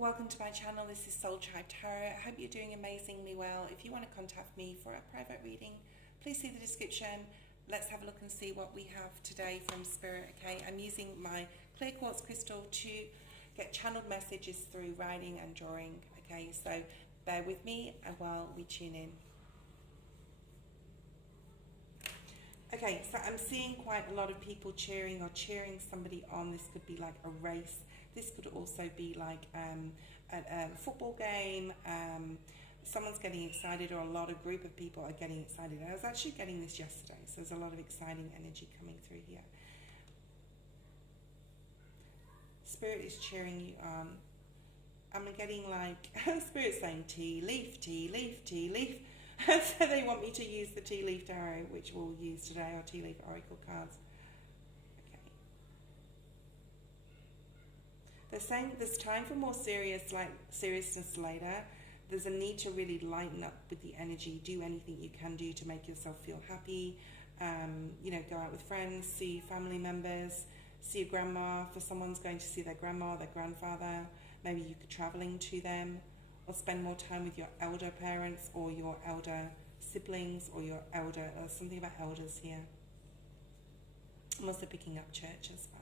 Welcome to my channel. This is Soul Tribe Tarot. I hope you're doing amazingly well. If you want to contact me for a private reading, please see the description. Let's have a look and see what we have today from Spirit. Okay, I'm using my clear quartz crystal to get channeled messages through writing and drawing. Okay, so bear with me and while we tune in. Okay, so I'm seeing quite a lot of people cheering or cheering somebody on. This could be like a race. This could also be like a football game. Someone's getting excited, or a group of people are getting excited. I was actually getting this yesterday, so there's a lot of exciting energy coming through here. Spirit is cheering you on. I'm getting like Spirit saying tea leaf, tea leaf, tea leaf. So they want me to use the tea leaf tarot, which we'll use today, or tea leaf oracle cards. They're saying there's time for more seriousness later. There's a need to really lighten up with the energy. Do anything you can do to make yourself feel happy. Go out with friends, see family members, see your grandma. For someone's going to see their grandma, their grandfather. Maybe you could traveling to them, or spend more time with your elder parents or your elder siblings or your elder. Something about elders here. I'm also picking up church as well.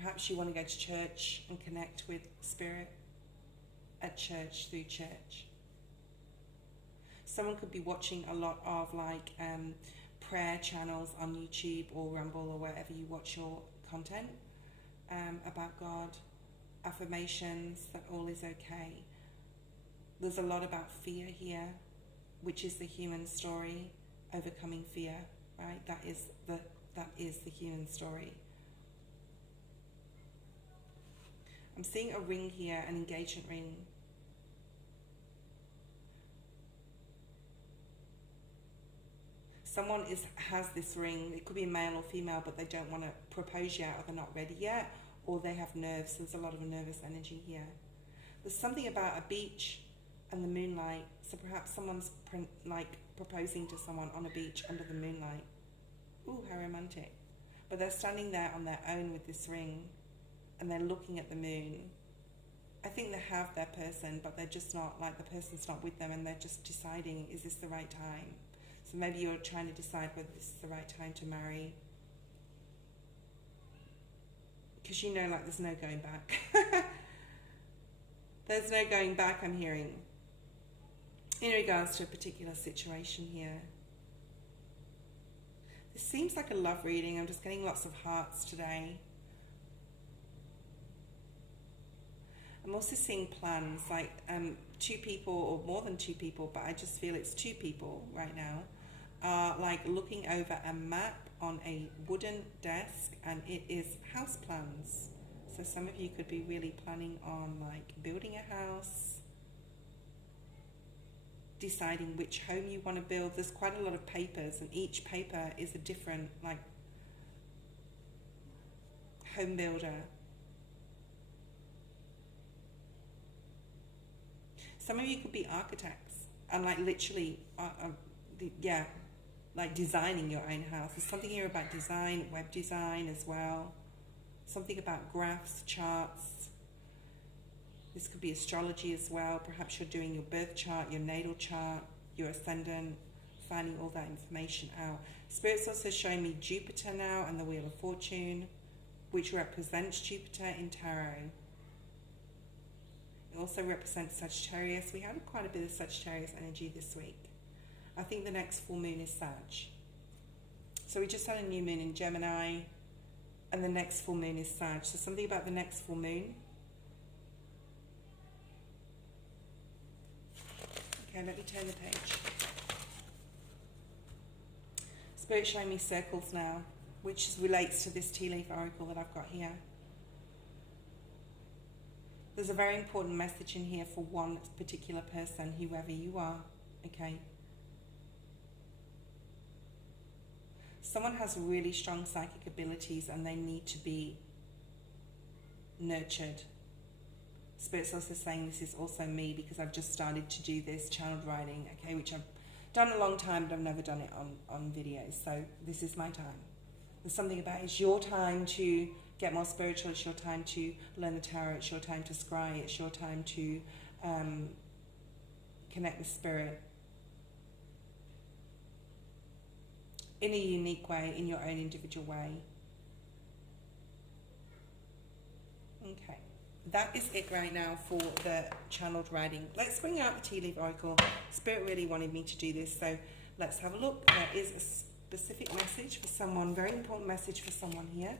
Perhaps you want to go to church and connect with Spirit at church, through church. Someone could be watching a lot of prayer channels on YouTube or Rumble or wherever you watch your content about God, affirmations that all is okay. There's a lot about fear here, which is the human story, overcoming fear, right? That is the human story. I'm seeing a ring here, an engagement ring. Someone has this ring. It could be male or female, but they don't want to propose yet, or they're not ready yet, or they have nerves. So there's a lot of nervous energy here. There's something about a beach and the moonlight. So perhaps someone's proposing to someone on a beach under the moonlight. Ooh, how romantic. But they're standing there on their own with this ring, and they're looking at the moon. I think they have their person, but they're just not, the person's not with them, and they're just deciding, is this the right time? So maybe you're trying to decide whether this is the right time to marry. Because there's no going back. There's no going back, I'm hearing, in regards to a particular situation here. This seems like a love reading. I'm just getting lots of hearts today. I'm also seeing plans, two people or more than two people, but I just feel it's two people right now, looking over a map on a wooden desk, and it is house plans. So some of you could be really planning on building a house, deciding which home you want to build. There's quite a lot of papers, and each paper is a different home builder. Some of you could be architects and literally, designing your own house. There's something here about design, web design as well. Something about graphs, charts. This could be astrology as well. Perhaps you're doing your birth chart, your natal chart, your ascendant, finding all that information out. Spirit's also showing me Jupiter now and the Wheel of Fortune, which represents Jupiter in tarot. It also represents Sagittarius. We had quite a bit of Sagittarius energy this week. I think the next full moon is Sag. So we just had a new moon in Gemini, and the next full moon is Sag. So something about the next full moon. Okay, let me turn the page. Spirit showing me circles now, which relates to this tea leaf oracle that I've got here. There's a very important message in here for one particular person, whoever you are, okay? Someone has really strong psychic abilities and they need to be nurtured. Spirit's also saying this is also me, because I've just started to do this channeled writing, okay, which I've done a long time, but I've never done it on videos. So this is my time. There's something about it's your time to get more spiritual. It's your time to learn the tarot. It's your time to scry. It's your time to connect with spirit in a unique way, in your own individual way. Okay, that is it right now for the channeled reading. Let's bring out the tea leaf oracle. Spirit really wanted me to do this, so let's have a look. There is a specific message for someone, very important message for someone here.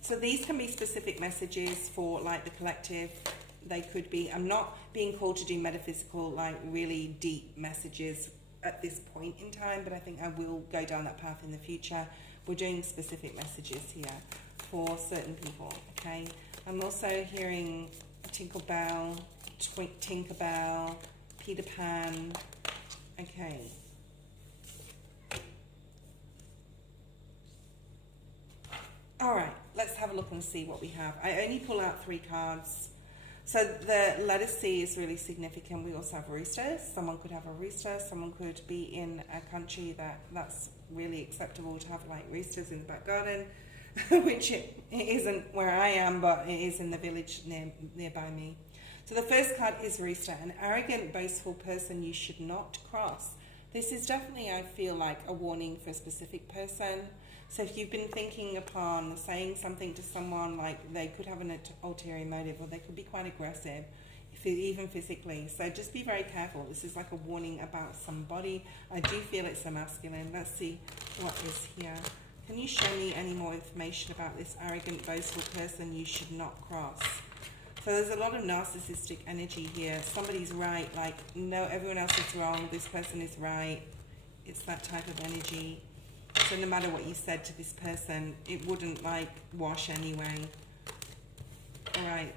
So these can be specific messages for like the collective. They could be, I'm not being called to do metaphysical, like really deep messages at this point in time, but I think I will go down that path in the future. We're doing specific messages here for certain people, okay? I'm also hearing Tinkerbell, Tinkerbell, Peter Pan, okay. All right, let's have a look and see what we have. I only pull out 3 cards. So the letter C is really significant. We also have roosters. Someone could have a rooster. Someone could be in a country that's really acceptable to have like roosters in the back garden, which it isn't where I am, but it is in the village nearby me. So the first card is rooster, an arrogant, boastful person you should not cross. This is definitely, I feel like, a warning for a specific person. So if you've been thinking upon saying something to someone, like they could have an ulterior motive, or they could be quite aggressive, even physically. So just be very careful. This is like a warning about somebody. I do feel it's a masculine. Let's see what is here. Can you show me any more information about this arrogant, boastful person you should not cross? So there's a lot of narcissistic energy here. Somebody's right, like, no, everyone else is wrong. This person is right. It's that type of energy. So no matter what you said to this person, it wouldn't like wash anyway. All right.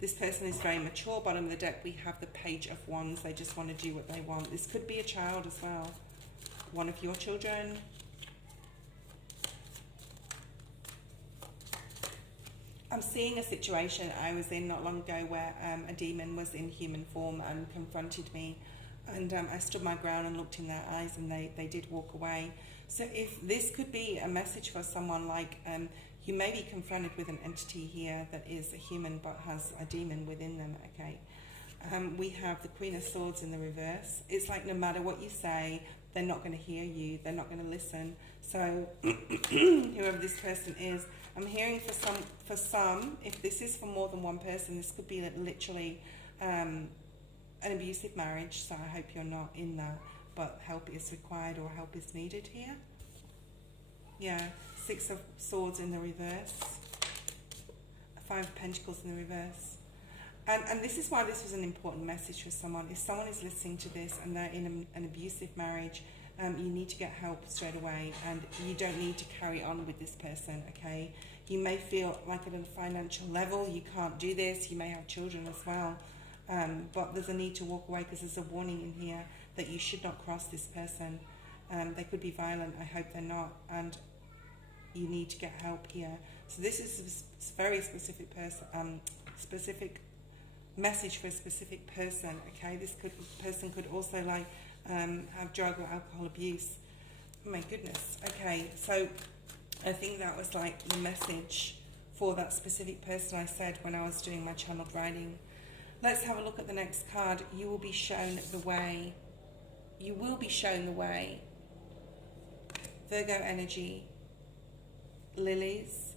This person is very mature. Bottom of the deck, we have the Page of Wands. They just want to do what they want. This could be a child as well. One of your children. I'm seeing a situation I was in not long ago where a demon was in human form and confronted me. And I stood my ground and looked in their eyes, and they did walk away. So if this could be a message for someone, like you may be confronted with an entity here that is a human but has a demon within them, okay? We have the Queen of Swords in the reverse. It's like no matter what you say, they're not going to hear you. They're not going to listen. So whoever this person is, I'm hearing for some, if this is for more than one person, this could be literally an abusive marriage. So I hope you're not in that, but help is required or help is needed here. Yeah, 6 of Swords in the reverse, 5 of Pentacles in the reverse. And this is why this was an important message for someone. If someone is listening to this and they're in an abusive marriage, you need to get help straight away, and you don't need to carry on with this person, okay? You may feel like at a financial level you can't do this. You may have children as well, but there's a need to walk away because there's a warning in here that you should not cross this person. They could be violent. I hope they're not, and you need to get help here. So this is a very specific person, specific message for a specific person, okay? This person could also like have drug or alcohol abuse. Oh my goodness. Okay, so I think that was like the message for that specific person I said when I was doing my channeled writing. Let's have a look at the next card. You will be shown the way. You will be shown the way. Virgo energy. Lilies.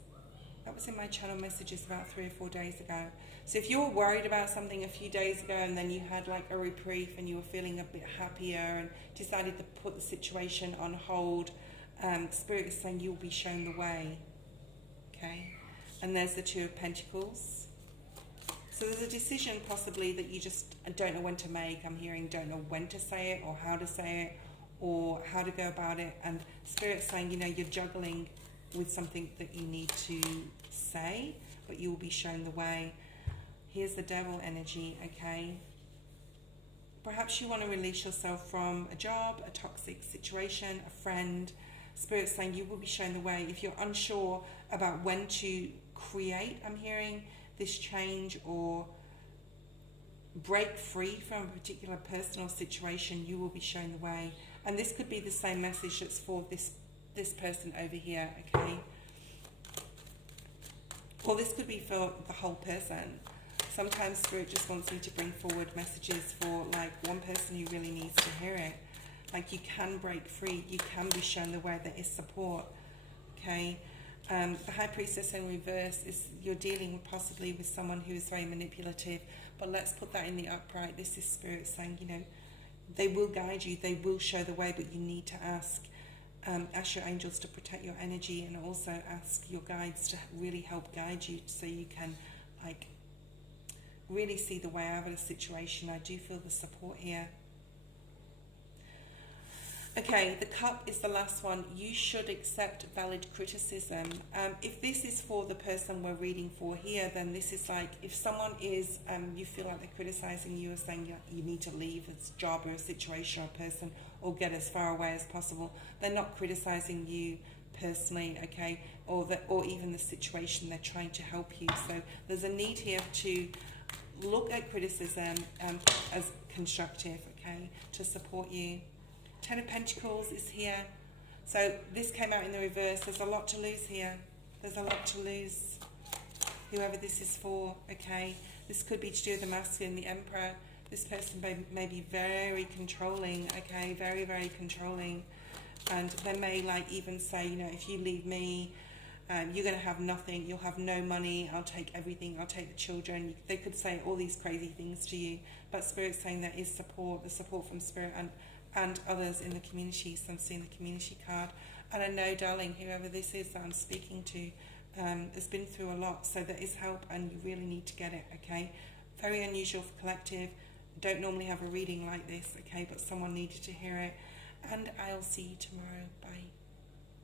That was in my channel messages about 3 or 4 days ago. So if you were worried about something a few days ago and then you had like a reprieve and you were feeling a bit happier and decided to put the situation on hold, Spirit is saying you will be shown the way. Okay? And there's the 2 of Pentacles. So there's a decision possibly that you just don't know when to make. I'm hearing don't know when to say it or how to say it or how to go about it. And Spirit's saying, you know, you're juggling with something that you need to say, but you will be shown the way. Here's the Devil energy, okay? Perhaps you want to release yourself from a job, a toxic situation, a friend. Spirit's saying you will be shown the way. If you're unsure about when to create, I'm hearing, this change or break free from a particular personal situation, you will be shown the way. And this could be the same message that's for this person over here, okay? Or this could be for the whole person. Sometimes Spirit just wants me to bring forward messages for like one person who really needs to hear it. Like, you can break free, you can be shown the way, there is support, okay? The High Priestess in reverse is you're dealing possibly with someone who is very manipulative, but let's put that in the upright. This is Spirit saying, you know, they will guide you, they will show the way, but you need to ask your angels to protect your energy, and also ask your guides to really help guide you so you can like really see the way out of the situation. I do feel the support here. Okay, the Cup is the last one. You should accept valid criticism. If this is for the person we're reading for here, then this is like, if someone is, you feel like they're criticizing you or saying you need to leave a job or a situation or a person or get as far away as possible, they're not criticizing you personally, okay, or even the situation. They're trying to help you. So there's a need here to look at criticism as constructive, okay, to support you. Ten of Pentacles is here. So this came out in the reverse. There's a lot to lose here. There's a lot to lose. Whoever this is for, okay? This could be to do with the masculine, the Emperor. This person may be very controlling, okay? Very, very controlling. And they may like even say, you know, if you leave me, you're going to have nothing. You'll have no money. I'll take everything. I'll take the children. They could say all these crazy things to you. But Spirit's saying there is support. The support from Spirit and others in the community. So I'm seeing the community card. And I know, darling, whoever this is that I'm speaking to has been through a lot. So there is help and you really need to get it, okay? Very unusual for collective. Don't normally have a reading like this, okay? But someone needed to hear it. And I'll see you tomorrow. Bye.